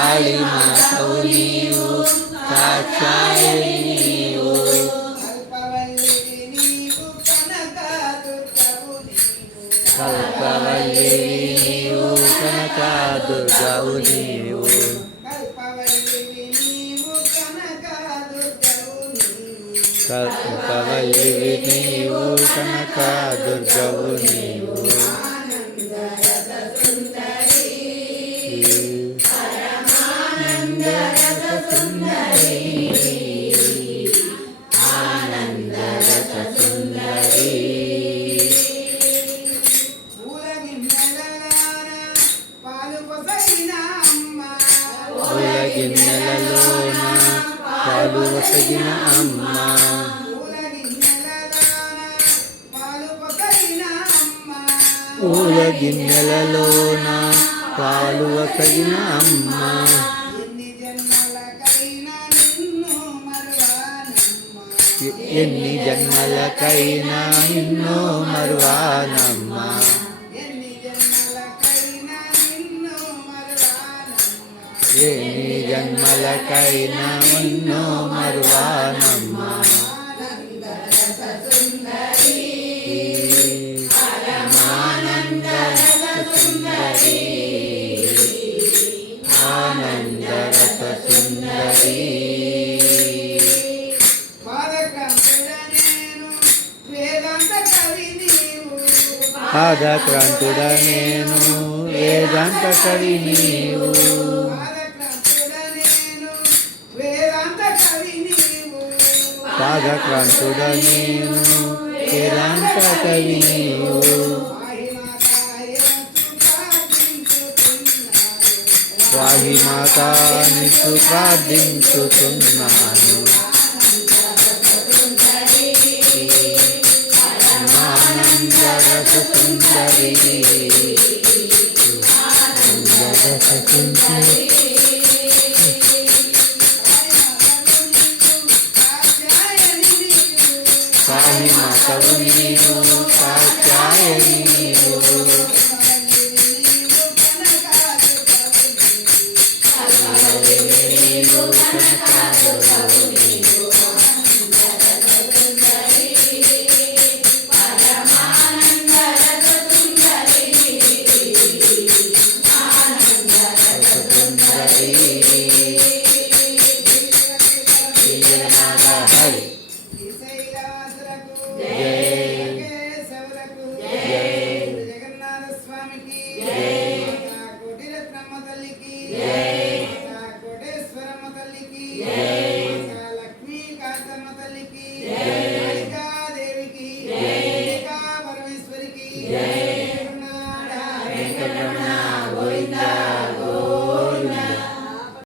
కాళీ మాతవు నీవు కాచాయని నీవు కల్పవల్లివి నీవు కనకదుర్గవు నీవు కల్పవల్లివి నీవు కనకదుర్గవు నీవు గిన్నెలలోన పాలు వసగిన అమ్మ పూల గిన్నెలలోన పాలు వసగిన అమ్మ ఎన్ని జన్మలకైనా నిన్ను మరువానమ్మ ఎన్ని జన్మలకైనా నిన్ను మరువానమ్మ ఆనందరస సుందరి పాదక్రాంతుడ నేను వేదాంత కవి నీవు పాదక్రాంతుడ నేను వేదాంత కవి నీవు వాహి మాతాని ప్రార్థించుతున్నాను ఆనందరస సుందరి సాయి మాతవు నీవు కాచాయని